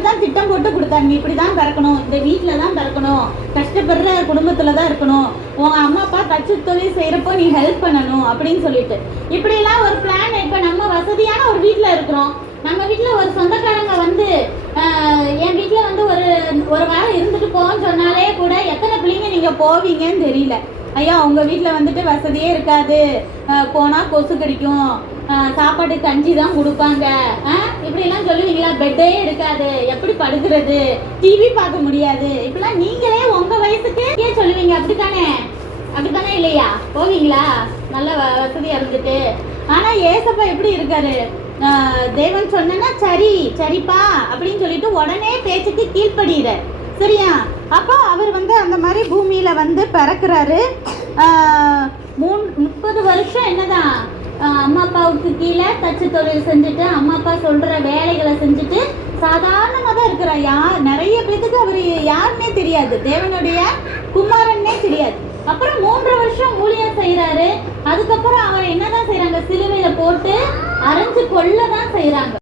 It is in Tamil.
அப்படித்தான் திட்டம் போட்டு கொடுத்தாங்க. நீ இப்படிதான் பிறக்கணும், இந்த வீட்டுல தான் பிறக்கணும், கஷ்டப்படுற குடும்பத்துல தான் இருக்கணும், உங்க அம்மா அப்பா தச்சு தொழில் செய்யறப்போ நீ ஹெல்ப் பண்ணணும் அப்படின்னு சொல்லிட்டு இப்படி எல்லாம் ஒரு பிளான். இப்ப நம்ம வசதியான ஒரு வீட்டுல இருக்கிறோம். நம்ம வீட்டுல ஒரு சொந்தக்காரங்க வந்து என் வீட்டுல வந்து ஒரு வாரம் இருந்துட்டு போன்னு சொன்னாலே கூட எத்தனை பிள்ளைங்க நீங்க போவீங்கன்னு தெரியல. ஐயா உங்க வீட்டுல வந்துட்டு வசதியே இருக்காது, போனா கொசு கடிக்கும், சாப்பாடு கஞ்சி தான் கொடுப்பாங்க, இப்படிலாம் சொல்லுவீங்களா? பெட்டே இருக்காது, எப்படி படுக்கிறது, டிவி பார்க்க முடியாது, இப்படிலாம் நீங்களே உங்க வயசுக்கு சொல்லுவீங்க. அப்படித்தானே இல்லையா? போவீங்களா நல்ல வசதியா இருந்துட்டு? ஆனா ஏசப்பா எப்படி இருக்காரு? தேவன் சொன்னா சரிப்பா அப்படின்னு சொல்லிட்டு உடனே பேச்சுக்கு கீழ்ப்படுகிறார். சரியா? அப்போ அவர் வந்து அந்த மாதிரி பூமியில வந்து பிறக்கிறாரு. 30 வருஷம் என்னதான் அம்மா அப்பாவுக்கு கீழே தச்சு தொழில் செஞ்சுட்டு அம்மா அப்பா சொல்ற வேலைகளை செஞ்சுட்டு சாதாரணமாக தான் இருக்கிறார். நிறைய பேத்துக்கு அவர் யாருன்னே தெரியாது, தேவனுடைய குமாரன்னே தெரியாது. அப்புறம் 3 வருஷம் ஊழியம் செய்யறாரு. அதுக்கப்புறம் அவர் என்னதான் செய்யறாங்க? சிலுவையில போட்டு அரைஞ்சு கொல்ல தான் செய்யறாங்க.